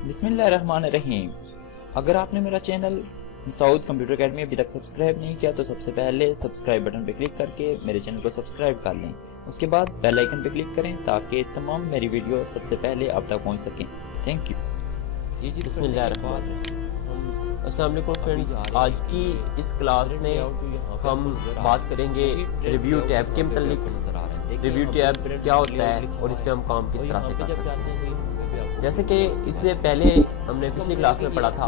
बिस्मिल्लाहिर्रहमानिर्रहीम। अगर आपने मेरा चैनल मसूद कंप्यूटर अकेडमी अभी तक सब्सक्राइब नहीं किया तो सबसे पहले सब्सक्राइब बटन पर क्लिक करके मेरे चैनल को सब्सक्राइब कर लें। उसके बाद बेल आइकन पर क्लिक करें ताकि तमाम मेरी वीडियो सबसे पहले आप तक पहुंच सकें। Thank you. अस्सलाम वालेकुम फ्रेंड्स, आज की इस क्लास में हम बात करेंगे रिव्यू टैब के मतलब। रिव्यू टैब क्या होता है और इस पे हम काम किस तरह से कर सकते हैं। जैसे कि इससे पहले हमने पिछली क्लास में पढ़ा था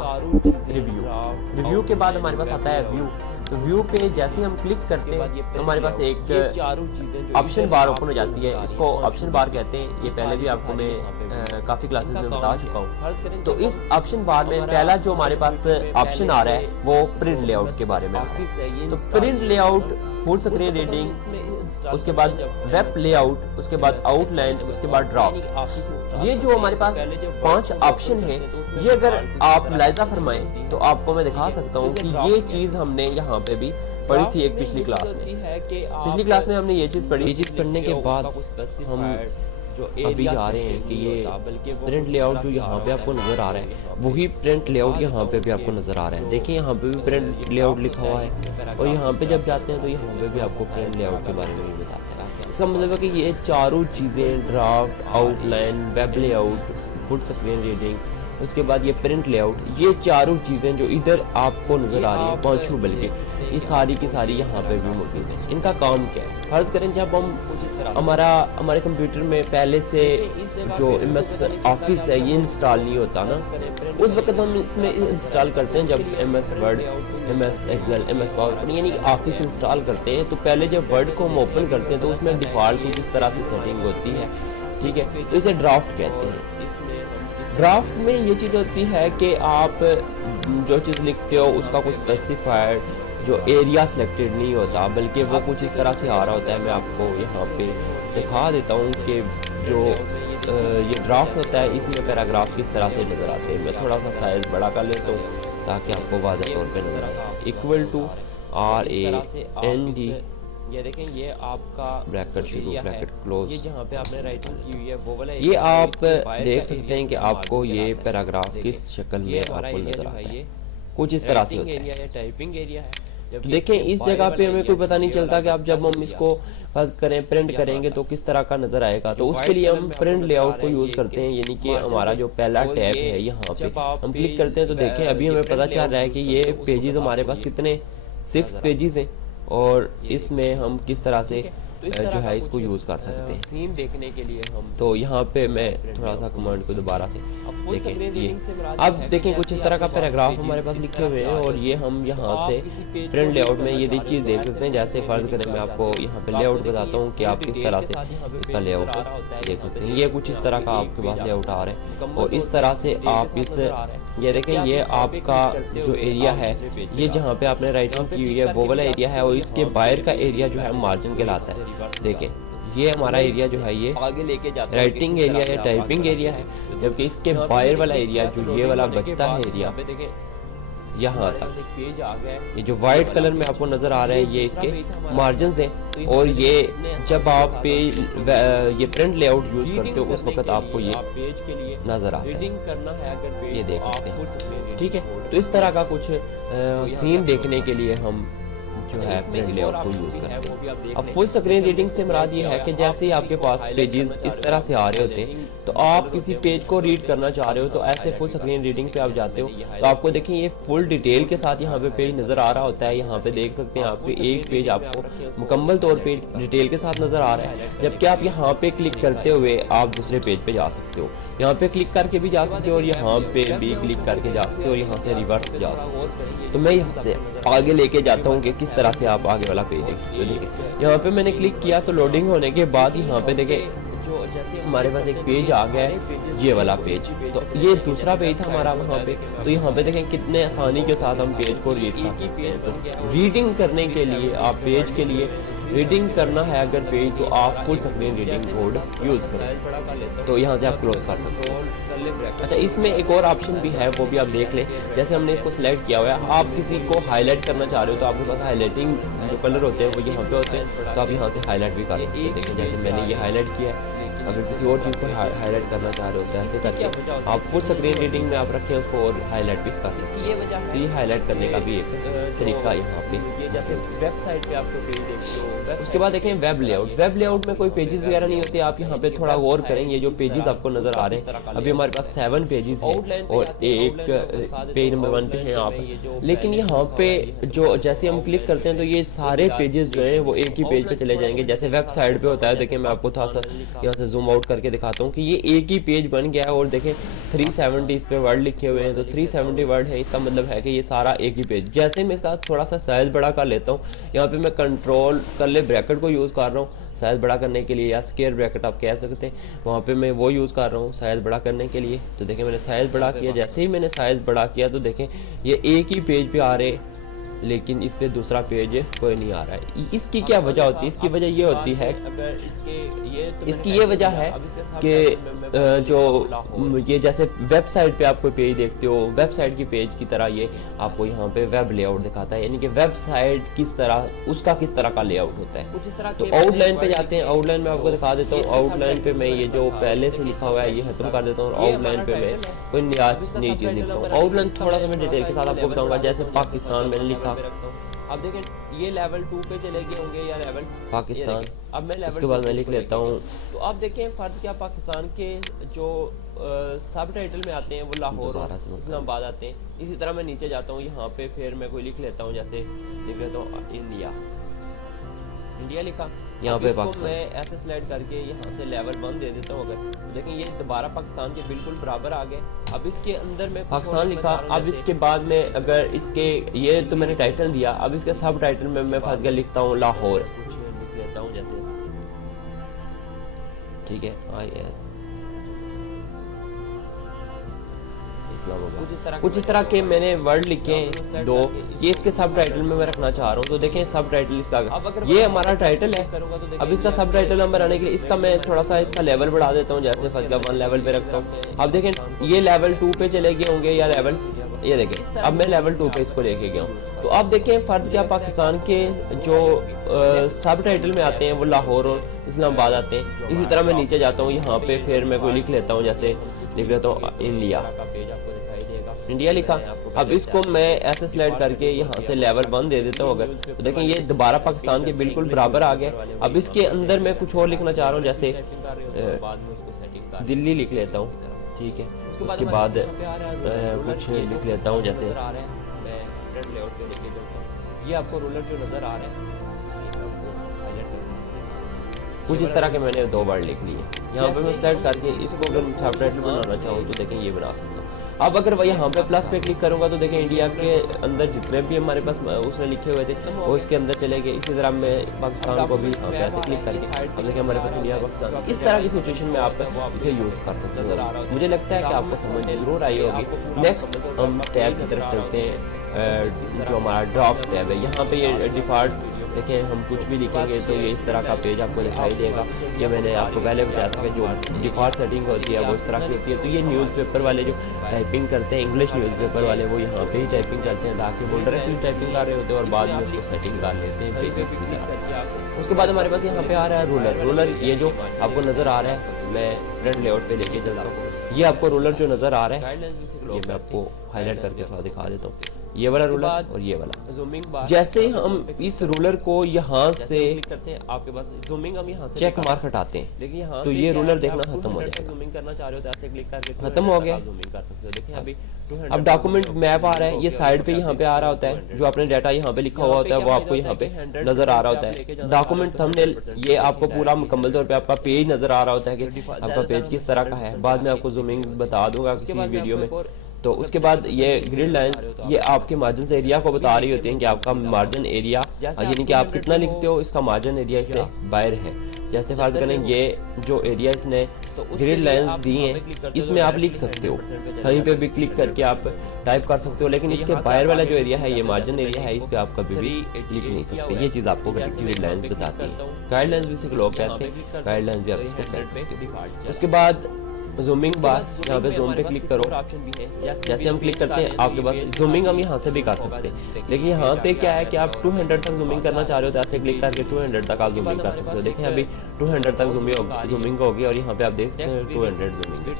रिव्यू के बाद हमारे पास आता है व्यू। तो व्यू पे जैसे हम क्लिक करते हैं तो हमारे पास एक ऑप्शन बार ओपन हो जाती है। इसको ऑप्शन बार कहते हैं। ये पहले भी आपको मैं काफ़ी क्लासेस में बता चुका हूँ। तो इस ऑप्शन बार में पहला जो हमारे पास ऑप्शन आ रहा है वो प्रिंट लेआउट के बारे में। तो print layout, full screen reading, उसके बाद वेब लेआउट, उसके बाद आउटलाइन, उसके बाद ड्राफ्ट। ये जो हमारे पास 5 ऑप्शन है, ये अगर आप मुलाहिजा फरमाएं तो आपको मैं दिखा सकता हूँ कि ये चीज हमने यहाँ पे भी पढ़ी थी एक पिछली क्लास में। पिछली क्लास में हमने ये चीज पढ़ी। ये चीज पढ़ने के बाद हम जो अभी आ रहे हैं कि ये प्रिंट लेआउट जो यहाँ पे आपको नजर आ रहा है वही प्रिंट लेआउट यहाँ पे भी आपको नजर आ रहा है। देखिए यहाँ पे भी प्रिंट लेआउट लिखा हुआ है और यहाँ पे जब जाते हैं तो यहाँ पे भी आपको प्रिंट लेआउट के बारे में भी बताते हैं। इसका मतलब है कि ये चारों चीज़ें, draft, outline, web layout, full screen reading, उसके बाद ये प्रिंट लेआउट, ये चारों चीज़ें जो इधर आपको नज़र आ रही है, पांचों बल्कि ये सारी की सारी यहाँ पे भी मौजूद है। इनका काम क्या है? फर्ज करें जब हम हमारे कंप्यूटर में पहले से जो MS ऑफिस है ये इंस्टॉल नहीं होता ना, उस वक्त हम इसमें इंस्टॉल करते हैं जब MS Word, MS Excel, MS Power यानी ऑफिस इंस्टॉल करते हैं। तो पहले जब वर्ड को हम ओपन करते हैं तो उसमें डिफ़ॉल्ट कुछ इस तरह से सेटिंग होती है, ठीक है। तो इसे ड्राफ्ट कहते हैं। ड्राफ्ट में ये चीज़ होती है कि आप जो चीज़ लिखते हो उसका कुछ स्पेसिफाइड जो एरिया सिलेक्टेड नहीं होता, बल्कि वो कुछ इस तरह से आ रहा होता है। मैं आपको यहाँ पे दिखा देता हूँ कि जो ये ड्राफ्ट होता है इसमें पैराग्राफ किस तरह से नज़र आते हैं। मैं थोड़ा सा साइज़ बड़ा कर लेता हूँ ताकि आपको वाज़ेह तौर पर नज़र आए। इक्वल टू RAND, ये देखें ये आपका ब्रैकेट शुरू, ब्रैकेट क्लोज, ये जहाँ पे आपने राइटिंग की हुई है वो वाला ये आप देख सकते हैं कि आपको ये पैराग्राफ किस शक्ल में आपको नजर आता है। कुछ इस तरह से होता है। टाइपिंग एरिया है। तो देखें इस जगह पे हमें कोई पता नहीं चलता कि आप जब हम इसको फर्ज करें प्रिंट करेंगे तो किस तरह का नजर आएगा। तो उसके लिए हम प्रिंट लेआउट को यूज करते हैं, यानी कि हमारा जो पहला टैब है यहाँ पे हम क्लिक करते हैं तो देखें अभी हमें पता चल रहा है कि ये पेजेस हमारे पास कितने 6 पेजेस हैं और इसमें हम किस तरह से जो है इसको यूज़ कर सकते हैं सीन देखने के लिए। हम तो यहाँ पे मैं थोड़ा सा कमांड को दोबारा से देखें, ये अब देखें कुछ इस तरह का पैराग्राफ हमारे पास लिखे हुए हैं और ये हम यहाँ से प्रिंट लेआउट में ये चीज़ देख सकते हैं। जैसे फर्ज करें मैं आपको यहाँ पे लेआउट बताता हूँ कि आप किस तरह से इसका लेआउट देख सकते हैं। ये कुछ इस तरह का आपके पास लेआउट आ रहा है और इस तरह से आप इस ये देखें ये आपका जो एरिया है ये जहाँ पे आपने राइटिंग की हुई है वो वाला एरिया है और इसके बाहर का एरिया जो है मार्जिन कहलाता है। देखें ये हमारा एरिया जो है ये आगे लेके जाता है राइटिंग एरिया या टाइपिंग एरिया है, जबकि इसके बाहर वाला एरिया जो ये वाला बचता है एरिया यहाँ तक पेज आ गया। ये जो व्हाइट कलर में आपको नजर आ रहा है ये इसके मार्जिन हैं और ये जब आप ये प्रिंट लेआउट यूज करते हो उस वक्त आपको ये पेज के लिए नजर आता है। ये देख सकते हैं, ठीक है। तो इस तरह का कुछ सीन देखने के लिए हम जो है प्रिंट लेआउट को यूज करते हैं। अब फुल स्क्रीन रीडिंग से मुराद ये है कि जैसे ही आपके पास पेजेस इस तरह से आ रहे होते हैं तो आप किसी पेज को रीड करना चाह रहे हो तो ऐसे फुल स्क्रीन रीडिंग पे आप जाते हो तो आपको देखें ये फुल डिटेल के साथ यहाँ पे पेज नजर आ रहा होता है। यहाँ पे देख सकते हैं आपके एक पेज आपको मुकम्मल तौर पे डिटेल के साथ नजर आ रहा है, जबकि आप यहाँ पे क्लिक करते हुए आप दूसरे पेज पे जा सकते हो। यहाँ पे क्लिक करके भी जा सकते हो और यहाँ पे भी क्लिक करके जा सकते हो और यहाँ से रिवर्स जा सकते हो। तो मैं यहाँ से आगे लेके जाता हूँ कि किस तरह से आप आगे वाला पेज देख सकते हो। देखिए यहाँ पे मैंने क्लिक किया तो लोडिंग होने के बाद यहाँ पे देखें जो जैसे हमारे पास एक पेज आ गया है ये वाला पेज, तो ये दूसरा पेज था हमारा वहाँ पे। तो यहाँ पे देखें कितने आसानी के साथ हम पेज को रीड कर सकते हैं। तो रीडिंग करने के लिए आप पेज के लिए रीडिंग करना है अगर पेज तो आप full screen reading code use करें तो यहाँ से आप क्लोज कर सकते हो। अच्छा इसमें एक और ऑप्शन भी है वो भी आप देख लें। जैसे हमने इसको सिलेक्ट किया हुआ है, आप किसी को हाईलाइट करना चाह रहे हो तो आपके पास हाईलाइटिंग जो कलर होते हैं वो यहाँ पे होते हैं तो आप यहाँ से हाईलाइट भी कर सकते हैं। देखें जैसे मैंने ये हाईलाइट किया है अगर किसी और चीज़ को हाईलाइट करना चाह रहे हो तो ऐसे करके आप फुल स्क्रीन रीडिंग में आप रखें उसको और हाईलाइट भी कर सकते हैं। तो ये हाईलाइट करने का भी एक तरीका यहाँ पे। जैसे वेबसाइट पे आपको पेज देखते हो। उसके बाद देखें वेब लेआउट। वेब लेआउट में कोई पेजेस वगैरह नहीं होते। आप यहाँ पे थोड़ा गौर करें, ये जो पेजेस आपको नजर आ रहे हैं, अभी हमारे पास 7 पेजेस हैं और एक पेज नंबर 1 पे हैं आप। लेकिन यहाँ पे जो जैसे हम क्लिक करते हैं तो ये सारे पेजेस जो हैं वो एक ही पेज पे चले जाएंगे। जैसे वेबसाइट पे होता है, देखिए मैं आपको थोड़ा सा यहाँ से जूम आउट करके दिखाता हूँ कि ये एक ही पेज बन गया है और देखें 370 इस पे वर्ड लिखे हुए हैं। तो 370 वर्ड है, इसका मतलब है कि ये सारा एक ही पेज। जैसे मैं इसका थोड़ा सा साइज बड़ा कर लेता हूँ, यहाँ पे मैं कंट्रोल कर ले ब्रैकेट को यूज़ कर रहा हूँ साइज बड़ा करने के लिए, या स्क्वायर ब्रैकेट आप कह सकते हैं, वहाँ पे मैं वो यूज़ कर रहा हूँ साइज बड़ा करने के लिए। तो देखें मैंने साइज बड़ा किया। जैसे ही मैंने साइज बड़ा किया तो देखें ये एक ही पेज पे आ रहे, लेकिन इस पे दूसरा पेज कोई नहीं आ रहा है। इसकी क्या वजह होती है? इसकी वजह ये होती है, इसकी ये वजह है कि जो ये जैसे वेबसाइट पे आप कोई पेज देखते हो, वेबसाइट की पेज की तरह ये आपको यहाँ पे वेब लेआउट दिखाता है, यानी कि वेबसाइट किस तरह, उसका किस तरह का लेआउट होता है। तो आउटलाइन पे जाते हैं। आउटलाइन में आपको दिखा देता हूँ। आउटलाइन पे मैं ये जो पहले से लिखा हुआ है ये खत्म कर देता हूँ और आउटलाइन पे मैं कोई नई चीज़ लिखता हूँ। आउटलाइन थोड़ा सा मैं डिटेल के साथ आपको बताऊंगा। जैसे पाकिस्तान मैंने लिखा, अब देखें ये लेवल 2 पे चले गए होंगे या लेवल पाकिस्तान। अब मैं उसके बाद मैं लिख लेता हूँ। तो अब देखें फर्ज क्या पाकिस्तान के जो सब टाइटल में आते हैं वो लाहौर और इस्लामाबाद आते हैं। इसी तरह मैं नीचे जाता हूँ, यहाँ पे फिर मैं कोई लिख लेता हूँ, जैसे लिख लेता हूँ इंडिया। इंडिया लिखा, यहाँ पे पाकिस्तान मैं ऐसे स्लाइड करके यहाँ से लेवल 1 दे देता हूँ। अगर देखें ये दोबारा पाकिस्तान के बिल्कुल बराबर आ गए। अब इसके अंदर मैं पाकिस्तान लिखा। अब इसके बाद में अगर इसके ये तो मैंने टाइटल दिया, अब इसके सब टाइटल में मैं फंस गया, लिखता हूँ लाहौर। कुछ लिख लेता हूँ जैसे, ठीक है, IS कुछ इस तरह के मैंने वर्ड लिखे हैं 2। ये इसके सब टाइटल में मैं रखना चाह रहा हूँ। तो देखें सब टाइटल इसका, ये हमारा टाइटल है। अब इसका सब टाइटल हम बनाने के लिए इसका मैं थोड़ा सा इसका लेवल बढ़ा देता हूँ, जैसे फर्स्ट 1 लेवल पे रखता हूँ। अब देखें ये लेवल 2 पे चले गए होंगे या लेवल, ये देखें अब मैं लेवल 2 पे इसको लेके गया हूँ। तो अब देखें फर्ज क्या पाकिस्तान के जो सब टाइटल में आते हैं वो लाहौर और इस्लामाबाद आते हैं। इसी तरह मैं नीचे जाता हूँ, यहाँ पे फिर मैं कोई लिख लेता हूँ, जैसे लिख लेता हूँ इंडिया। इंडिया लिखा। अब इसको मैं ऐसे स्लाइड करके यहाँ से लेवल 1 दे देता हूँ। अगर तो देखें ये दोबारा पाकिस्तान के बिल्कुल बराबर आ गया। अब इसके अंदर मैं कुछ और लिखना चाह रहा हूँ, जैसे दिल्ली लिख लेता हूँ, ठीक है। उसके बाद कुछ लिख लेता हूँ, जैसे ये आपको रूलर जो नजर आ रहे हैं कुछ इस तरह के मैंने 2 वर्ड लिख लिए। यहाँ पे मैं स्लाइड करके इसको अगर सब टाइटल बनाना चाहूँ तो देखें ये बना सकता हूँ। अब अगर वह यहाँ पे प्लस पे क्लिक करूंगा तो देखें इंडिया के अंदर जितने भी हमारे पास उसने लिखे हुए थे वो इसके अंदर चले गए। इसी तरह मैं पाकिस्तान को भी यहाँ पे ऐसे क्लिक करके अब देखिए हमारे पास इंडिया पाकिस्तान। इस तरह की सिचुएशन में आप इसे यूज कर सकते हैं। मुझे लगता है कि आपको समझ जरूर आई होगी। नेक्स्ट हम टैब की तरफ चलते हैं, जो हमारा ड्राफ्ट टैब है। यहाँ पे ये डिफॉल्ट देखें हम कुछ भी लिखेंगे तो ये इस तरह का पेज आपको दिखाई देगा। ये मैंने आपको पहले बताया था कि जो डिफॉल्ट सेटिंग होती है वो इस तरह की होती है। तो ये न्यूज़पेपर वाले जो टाइपिंग करते हैं, इंग्लिश न्यूज़पेपर वाले, वो यहाँ पे ही टाइपिंग करते हैं ताकि वो डायरेक्टली टाइपिंग कर रहे होते हैं और बाद में उसको सेटिंग कर लेते हैं पेजेस की तरह। उसके बाद हमारे पास यहाँ पे आ रहा है रूलर। रूलर ये जो आपको नज़र आ रहा है, मैं फ्रंट लेआउट पे लेके चलता हूँ। ये आपको रूलर जो नज़र आ रहा है ये मैं आपको हाईलाइट करके थोड़ा दिखा देता हूँ। ये वाला रूलर और ये वाला जूमिंग। जैसे हम इस रूलर को यहाँ से क्लिक करते हैं, आपके पास जूमिंग हम यहाँ से चेक मार्क हटाते हैं, लेकिन यहाँ तो ये रूलर देखना खत्म हो जाएगा। जूमिंग करना चाह रहे हो तो ऐसे क्लिक करके खत्म हो गया, जूमिंग कर सकते हो। देखिए अभी अब डॉक्यूमेंट मैप आ रहा है, ये साइड पे यहाँ पे आ रहा होता है। जो आपने डाटा यहाँ पे लिखा हुआ होता है वो आपको यहाँ पे नजर आ रहा होता है। डॉक्यूमेंट थंबनेल ये आपको पूरा मुकम्मल तौर पे आपका पेज नजर आ रहा होता है कि आपका पेज किस तरह का है। बाद में आपको जूमिंग बता दूंगा किसी वीडियो में। तो उसके बाद ये ग्रिड लाइंस ये आपके मार्जिन एरिया को बता रही होती हैं कि आपका मार्जिन एरिया यानी कि आप कितना लिखते हो, इसका मार्जिन एरिया इससे बाहर है। जैसे फर्ज करें ये जो एरिया इसने ग्रिड लाइंस दी हैं इसमें आप लिख सकते हो, कहीं पे भी क्लिक करके आप टाइप कर सकते हो। लेकिन इसके बाहर वाला जो एरिया है ये मार्जिन एरिया है, इस पे आप कभी भी लिख नहीं सकते। ये चीज़ आपको ग्रिड लाइंस बताती है। गाइडलाइंस भी इसे लोग कहते हैं, गाइडलाइंस भी आप इसको कह सकते हो। उसके बाद जूमिंग बार, यहाँ पे जूम पे क्लिक करो। ऑप्शन भी है, जैसे हम क्लिक करते हैं आपके पास जूमिंग हम यहाँ से भी कर सकते हैं, लेकिन यहाँ पे क्या है कि आप 200 तक जूमिंग करना चाह रहे हो तो ऐसे क्लिक करके 200 तक आप जूमिंग कर सकते हो। देखें अभी 200 तक जूमिंग होगी और यहाँ पे आप देख सकते हैं 200 जूमिंग।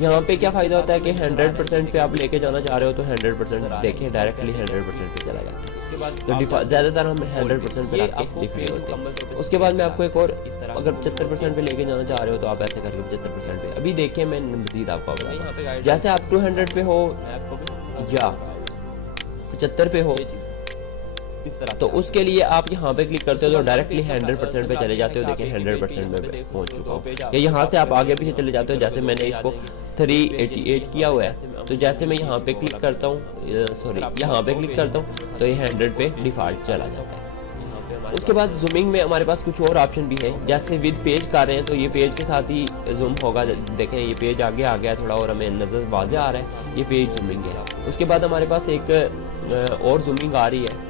यहाँ पे क्या फायदा होता है कि 100% पे आप लेके जाना चाह रहे हो तो 100% देखें डायरेक्टली 100% पे चला जाता है। तो ज़्यादातर हम 100% पे रख के लिख रहे होते हैं। उसके बाद मैं आपको एक और, अगर 75% पे लेके जाना चाह रहे हो तो आप ऐसे करके 75% पे। अभी देखिए मैं मजीद आपको बताता हूं, जैसे आप 200 पे हो या 75 पे हो इस तरह, तो उसके लिए आप यहाँ पे क्लिक करते हो तो डायरेक्टली 100% पे चले जाते हो। देखिए 100% में पहुंच चुका हूँ। या यहाँ से आप आगे पीछे चले जाते हो, जैसे मैंने इसको 388 किया हुआ है, तो जैसे मैं यहाँ पे क्लिक करता हूँ, सॉरी यहाँ पे क्लिक करता हूँ तो ये 100 पे डिफॉल्ट चला जाता है। उसके बाद जूमिंग में हमारे पास कुछ और ऑप्शन भी है, जैसे विद पेज कर रहे हैं तो ये पेज के साथ ही जूम होगा। देखें ये पेज आगे आ गया थोड़ा और हमें नजर वाज़ेह आ रहा है, ये पेज जूमिंग है। उसके बाद हमारे पास एक और जूमिंग आ रही है,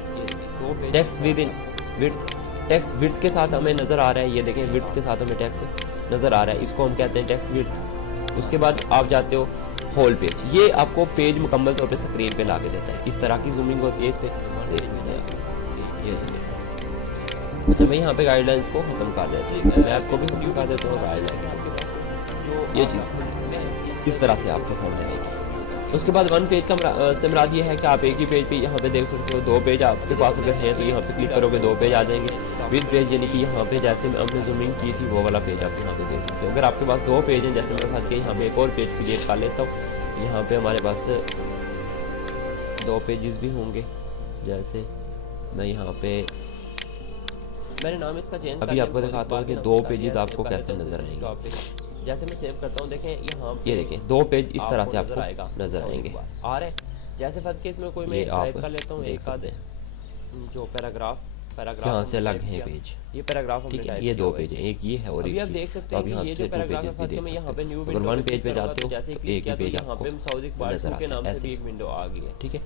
text with in width. Text width के साथ हमें नजर आ रहा है, ये देखें विड्थ के साथ हमें टेक्स्ट नजर आ रहा है, इसको हम कहते हैं टेक्स्ट विड्थ। उसके बाद आप जाते हो होल पेज, ये आपको पेज मुकम्मल तौर पे स्क्रीन पे ला के देता है। इस तरह की जूमिंग होती है, इस पे देख सकते हैं आप ये। अच्छा मैं यहाँ पे गाइडलाइंस को खत्म कर देता हूँ, मैं आपको भी खत्म कर देता हूँ गाइडलाइंस। जो ये चीज़ इस तरह से आपके सामने आएगी। उसके बाद वन पेज का से मुराद ये है कि आप एक ही पेज पे यहाँ पे देख सकते हो। दो पेज आपके पास अगर है तो यहाँ पे क्लिक करोगे दो पेज आ जाएंगे। विद पेज यानी कि यहाँ पे जैसे हमने जूमिंग की थी वो वाला पेज आप यहाँ पे देख सकते हो। अगर आपके पास दो पेज हैं, जैसे मेरे पास के यहाँ पे एक और पेज क्रिएट कर लेता हूँ, यहाँ पे हमारे पास दो पेजेस भी होंगे। जैसे मैं यहाँ पे मैंने नाम इसका चेंज अभी आपको दिखाता हूँ कि दो पेजेस आपको कैसे नजर आएंगे। जैसे मैं सेव करता हूँ, देखें यहाँ ये देखें दो पेज इस तरह से आपको नजर आएंगे। आ रहे जैसे फर्स्ट केस में कोई मैं टाइप कर लेता हूँ एक आधे जो पैराग्राफ यहाँ से अलग है पेज, ये पैराग्राफ ठीक है, ये दो पेज हैं, एक ये है और अभी एक आप देख सकते हैं कि ये जो पैराग्राफ है फर्स्ट में यहाँ पे न्यू विंडो, अगर वन पेज पे जाते हो जैसे तो एक ही पेज यहाँ पे मसूद इकबाल के नाम से भी एक विंडो आ गई है। ठीक है,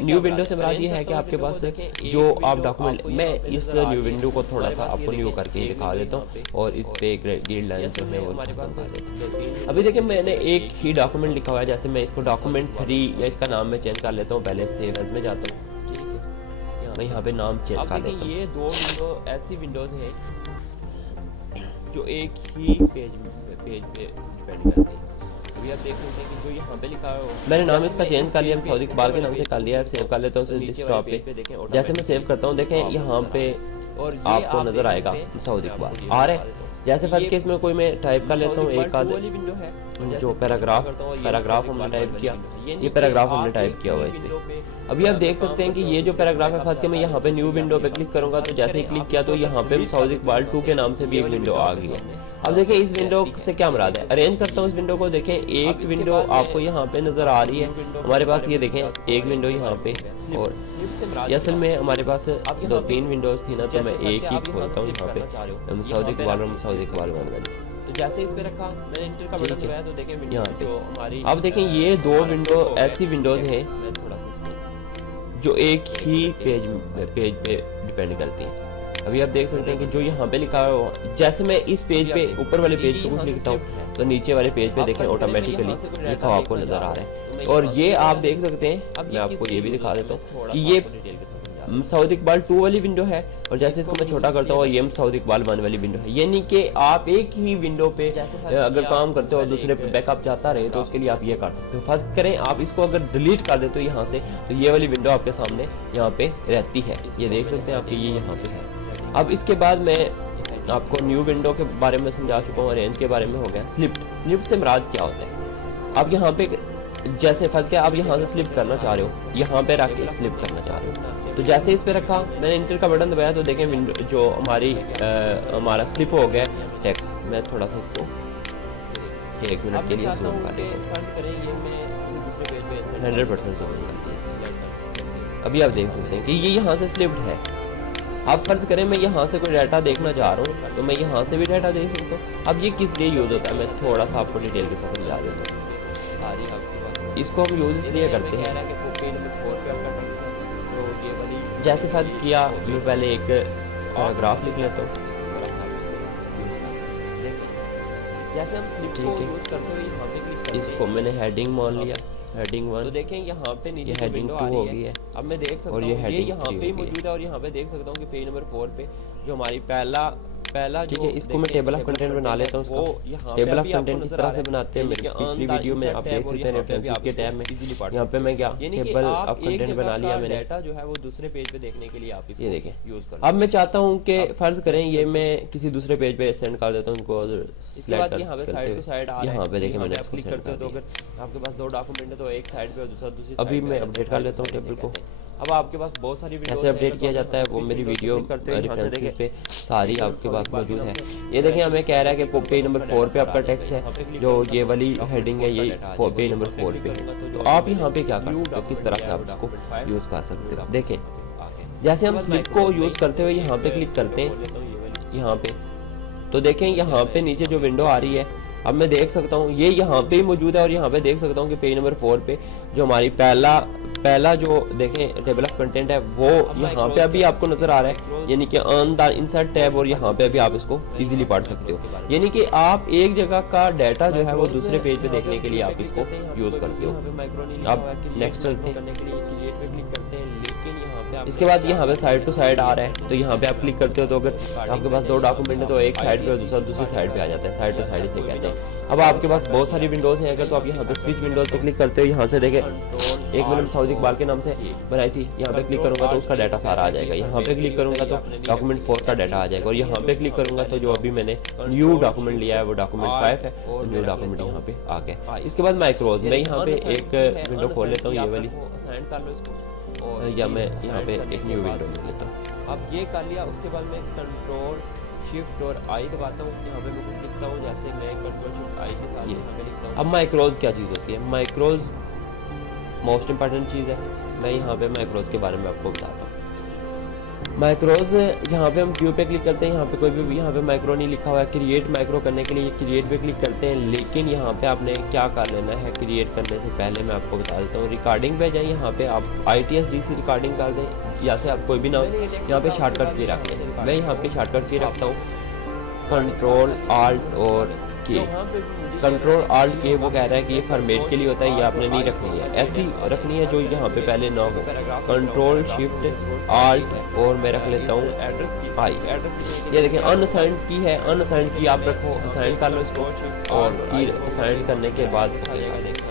न्यू विंडो से मुराद ये है कि आपके पास जो आप डॉक्यूमेंट, मैं इस न्यू विंडो को थोड़ा सा आपको न्यू करके दिखा देता हूँ और इस पे गाइडलाइन जो है वो खत्म कर देता हूँ। अभी देखिए मैंने एक ही डॉक्यूमेंट लिखा हुआ है, जैसे मैं इसको डॉक्यूमेंट 3 या इसका नाम मैं चेंज कर लेता हूँ। पहले सेव एज में जाता हूँ, मैं यहाँ पे नाम चेंज कर लेता हूँ। ये दो विंडो ऐसी विंडोज हैं जो एक ही पेज पे डिपेंड करती हैं। अभी आप देख सकते हैं कि जो यहाँ पे लिखा है, मैंने नाम इसका चेंज कर लिया, मसूद इकबाल के नाम से कर लिया है। सेव कर लेता हूँ डेस्कटॉप पे। जैसे मैं सेव करता हूँ देखें यहाँ पे और आपको नजर आएगा मसूद इकबाल आ रहा है। जैसे फर्स्ट केस में कोई मैं टाइप कर लेता हूँ एक आध जो पैराग्राफ हमने टाइप किया, ये पैराग्राफ हमने टाइप किया हुआ है इस पे। अभी आप देख सकते हैं कि ये जो पैराग्राफ है फर्स्ट के मैं यहाँ पे न्यू विंडो पे क्लिक करूंगा तो जैसे ही क्लिक किया तो यहाँ पे मसूद इकबाल 2 के नाम से भी एक विंडो आ गई है। अब देखिए इस विंडो से क्या मुराद है, अरेंज करता हूँ इस विंडो को। देखें एक विंडो आपको यहाँ पे नजर आ रही है हमारे पास, ये देखें एक विंडो यहाँ पे, और असल में हमारे पास 2-3 विंडोज थी ना, तो मैं एक ही खोलता हूँ यहाँ पे मसूद इकबाल और मसूद इकबाल वाली। तो जैसे इस पे रखा मैंने इंटर का बटन दबाया तो देखें विंडो जो हमारी, अब देखें ये दो विंडो ऐसी विंडोज हैं जो एक ही पेज पे डिपेंड करती हैं। अभी आप देख सकते हैं कि जो यहाँ पे लिखा है, जैसे मैं इस पेज पे ऊपर वाले पेज पे कुछ लिखता हूँ तो नीचे वाले पेज पे देखें ऑटोमेटिकली लिखा हुआ आपको नजर आ रहा है। और ये आप देख सकते हैं, मैं आपको ये भी दिखा देता हूँ कि ये मसूद इकबाल 2 वाली विंडो है, और जैसे इसको मैं छोटा करता हूँ ये मसूद इकबाल 1 वाली विंडो है। यानी कि आप एक ही विंडो पे अगर काम करते हो और दूसरे पे बैकअप जाता रहे तो उसके लिए आप ये कर सकते हो। फर्स्ट करें आप इसको अगर डिलीट कर देते हो यहाँ से तो ये वाली विंडो आपके सामने यहाँ पे रहती है, ये देख सकते हैं आपके ये यहाँ पे है। अब इसके बाद मैं आपको न्यू विंडो के बारे में समझा चुका हूँ, रेंज के बारे में हो गया। स्लिप से मुराद क्या होता है, अब यहाँ पे जैसे फंस गया आप यहाँ से स्लिप करना चाह रहे हो, यहाँ पे रख के स्लिप करना चाह रहे हो, तो जैसे इस पे रखा मैंने इंटर का बटन दबाया तो देखें विंडो जो हमारा स्लिप हो गया टेक्स्ट। मैं थोड़ा सा इसको 1 मिनट के लिए जूम कर देता हूँ, 100% जूम कर दिया। अभी आप देख सकते हैं कि ये यहाँ से स्लिप्ड है। आप फर्ज करें मैं यहाँ से कोई डाटा देखना चाह रहा हूँ तो मैं यहाँ से भी डाटा देख सकता हूँ। अब ये किस लिए यूज होता है मैं थोड़ा सा आपको डिटेल के साथ समझा देता हूँ। इसको हम यूज इसलिए करते हैं, जैसे फर्ज किया मैं पहले एक पैराग्राफ लिख लेता हूँ, जैसे हम स्लिप को यूज करते हुए यहाँ पे क्लिक करते हैं, इसको मैंने हेडिंग मान लिया, हेडिंग 1, तो देखें यहाँ पे नीचे जो हेडिंग विंडो 2 आ हो रही गई है, है, अब मैं देख सकता और हूँ ये ये हेडिंग यहाँ पे ही मौजूद है, और यहाँ पे देख सकता हूँ कि पेज नंबर 4 पे जो हमारी पहला ठीक है। इसको मैं टेबल ऑफ कंटेंट बना लेता हूँ। उसका टेबल ऑफ कंटेंट किस तरह से बनाते हैं मेरी पिछली वीडियो में आप देख सकते हैं, रेफरेंसेस के टैब में। यहाँ पे मैं क्या टेबल ऑफ कंटेंट बना लिया मैंने, डाटा जो है वो दूसरे पेज पे देखने के लिए आप ये देखें यूज कर। अब मैं चाहता हूँ कि फर्ज करें ये मैं किसी दूसरे पेज पे सेंड कर देता हूँ उनको, इसके बाद यहाँ पे साइड टू साइड आ रहा है, यहाँ पे देखें मैंने इसको क्लिक सेंड करते हो कर तो दिया। अगर आपके पास 2 डॉक्यूमेंट है तो एक साइड पे और दूसरा दूसरी अभी साइड मैं पे अपडेट कर लेता हूँ टेबल को। अब आपके पास बहुत सारी वीडियोस कैसे अपडेट किया जाता है वो मेरी वीडियो रेफरेंसेस पे सारी आपके पास मौजूद है। ये देखें हमें कह रहा है कि पेज नंबर 4 पे आपका टेक्स्ट है, जो ये वाली हेडिंग है ये पेज नंबर 4 पे। तो आप यहाँ पे क्या कर सकते हो, किस तरह से आप इसको यूज कर सकते हो। देखें जैसे हम स्लिप को यूज करते हुए यहाँ पे क्लिक करते हैं यहाँ पे, तो देखें यहाँ पे नीचे जो विंडो आ रही है, अब मैं देख सकता हूँ ये यहाँ पे ही मौजूद है, और यहाँ पे देख सकता हूँ कि पेज नंबर 4 पे जो हमारी पहला जो देखें टेबल ऑफ कंटेंट है वो यहाँ पे अभी आपको नजर आ रहा है, यानी कि ऑन द इंसर्ट टैब, और यहाँ पे अभी आप इसको इजीली पढ़ सकते हो। यानी कि आप एक जगह का डाटा जो है वो दूसरे पेज पे देखने के लिए आप इसको यूज करते हो। अब नेक्स्ट चलते हैं, इसके बाद यहाँ पे साइड टू साइड आ रहा है, तो यहाँ पे आप क्लिक करते हो तो अगर आपके पास 2 डॉक्यूमेंट है तो एक साइड पे और दूसरा दूसरी साइड पे आ जाता है, साइड टू साइड इसे कहते हैं। अब आपके पास बहुत सारी विंडोज हैं, अगर तो आप यहाँ पे स्विच विंडोज पे क्लिक करते हो, यहाँ से देखें एक मैंने मसूद इकबाल के नाम से बनाई थी, यहाँ पे क्लिक करूंगा तो उसका डाटा सारा आ जाएगा, यहाँ पे क्लिक करूंगा तो डॉक्यूमेंट 4 का डाटा आ जाएगा, और यहाँ पे क्लिक करूंगा तो जो अभी मैंने न्यू डॉक्यूमेंट लिया है वो डॉक्यूमेंट 5 है, तो न्यू डॉक्यूमेंट यहाँ पे आ गया। इसके बाद माइक्रोज, मैं यहाँ पे एक विंडो खोल लेता हूँ ये वाली, या मैं यहाँ पे एक न्यू विंडो ले लेता हूँ। अब ये कर लिया, उसके बाद मैं कंट्रोल शिफ्ट और आई दबाता हूँ, यहाँ पे मैं कुछ लिखता हूँ, जैसे मैं कंट्रोल शिफ्ट आई के साथ यहाँ पे लिखता हूँ। अब माइक्रोज क्या चीज़ होती है, माइक्रोज मोस्ट इंपॉर्टेंट चीज़ है, मैं यहाँ पे माइक्रोज के बारे में आपको बताता हूँ। माइक्रोज यहाँ पे हम क्यू पे क्लिक करते हैं, यहाँ पे कोई भी यहाँ पे माइक्रो नहीं लिखा हुआ है, क्रिएट माइक्रो करने के लिए क्रिएट पे क्लिक करते हैं, लेकिन यहाँ पे आपने क्या कर लेना है, क्रिएट करने से पहले मैं आपको बता देता हूँ, रिकॉर्डिंग पे जाए, यहाँ पे आप ITSD से रिकॉर्डिंग कर दें, या से आप कोई भी नाम यहाँ पे शॉर्टकट की रख लें। मैं यहाँ पे शॉर्टकट की रखता हूँ कंट्रोल आल्ट और के। कंट्रोल आल्ट के वो कह रहा है कि ये फॉर्मेट के लिए होता है, ये आपने नहीं रखनी है, ऐसी रखनी है जो यहाँ पे पहले ना हो। कंट्रोल शिफ्ट आल्ट और मैं रख लेता हूँ आई। ये देखिए अनअसाइंड की है, अनअसाइंड की आप रखो, असाइन कर लो इसको, और की असाइन करने के बाद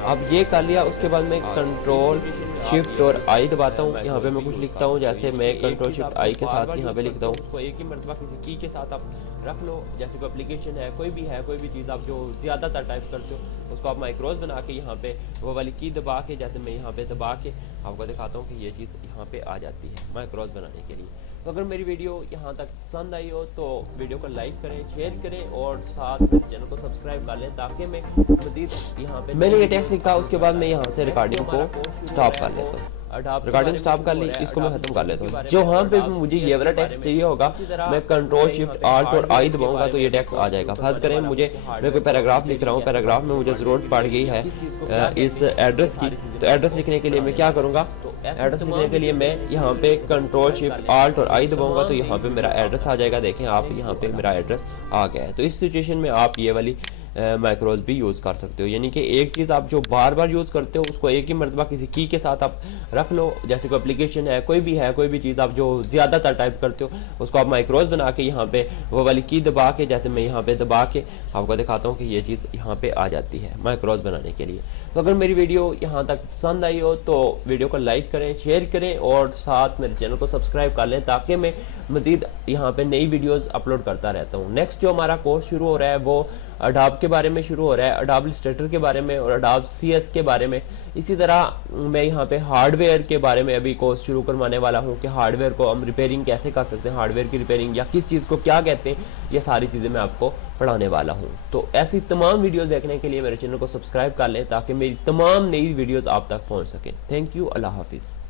अब ये कर लिया। उसके बाद मैं कंट्रोल शिफ्ट और आई दबाता हूँ, यहाँ पे मैं कुछ लिखता हूँ, जैसे मैं कंट्रोल शिफ्ट आई के साथ यहाँ पे लिखता हूँ, उसको एक ही मरतबा किसी की के साथ आप रख लो, जैसे कोई एप्लीकेशन है, कोई भी चीज़ आप जो ज़्यादातर टाइप करते हो उसको आप माइक्रोज बना के यहाँ पे वो वाली की दबा के, जैसे मैं यहाँ पे दबा के आपको दिखाता हूँ कि ये चीज़ यहाँ पे आ जाती है माइक्रोज बनाने के लिए। तो अगर मेरी वीडियो यहाँ तक पसंद आई हो तो वीडियो को लाइक करें, शेयर करें, और साथ में चैनल को सब्सक्राइब कर लें, ताकि मैं मज़ीद यहाँ पे मैंने ये टेक्स्ट लिखा, उसके बाद मैं यहाँ से रिकॉर्डिंग को स्टॉप कर लेता हूँ। रिकॉर्डिंग स्टॉप कर ली, इसको मैं खत्म कर लेता हूँ। जो यहाँ पे मुझे ये वाला टेक्स्ट चाहिए होगा, मैं कंट्रोल शिफ्ट आल्ट और आई दबाऊंगा तो ये टेक्स्ट आ जाएगा। फर्ज करें मैं कोई पैराग्राफ लिख रहा हूँ, पैराग्राफ में मुझे जरूरत पड़ गई है इस एड्रेस की, तो एड्रेस लिखने के लिए मैं क्या करूँगा, एड्रेस लिखने के लिए मैं यहाँ पे कंट्रोल शिफ्ट आल्ट और आई दबाऊंगा तो यहाँ पे मेरा एड्रेस आ जाएगा। देखें आप यहाँ पे मेरा एड्रेस आ गया है। तो इस सिचुएशन में आप ये वाली माइक्रोज भी यूज़ कर सकते हो, यानी कि एक चीज़ आप जो बार बार यूज़ करते हो उसको एक ही मरतबा किसी की के साथ आप रख लो, जैसे कोई एप्लीकेशन है, कोई भी चीज़ आप जो ज़्यादातर टाइप करते हो उसको आप माइक्रोज बना के यहाँ पे वो वाली की दबा के, जैसे मैं यहाँ पे दबा के आपको दिखाता हूँ कि ये चीज़ यहाँ पे आ जाती है माइक्रोज बनाने के लिए। तो अगर मेरी वीडियो यहाँ तक पसंद आई हो तो वीडियो को लाइक करें, शेयर करें, और साथ मेरे चैनल को सब्सक्राइब कर लें, ताकि मैं मज़ीद यहाँ पे नई वीडियोस अपलोड करता रहता हूँ। नेक्स्ट जो हमारा कोर्स शुरू हो रहा है वो अडोब के बारे में शुरू हो रहा है, अडोब इलस्ट्रेटर के बारे में और अडोब CS के बारे में। इसी तरह मैं यहाँ पे हार्डवेयर के बारे में अभी कोर्स शुरू करवाने वाला हूँ कि हार्डवेयर को हम रिपेयरिंग कैसे कर सकते हैं, हार्डवेयर की रिपेयरिंग या किस चीज़ को क्या कहते हैं, ये सारी चीज़ें मैं आपको पढ़ाने वाला हूँ। तो ऐसी तमाम वीडियोस देखने के लिए मेरे चैनल को सब्सक्राइब कर लें, ताकि मेरी तमाम नई वीडियोस आप तक पहुँच सकें। थैंक यू, अल्लाह हाफिज़।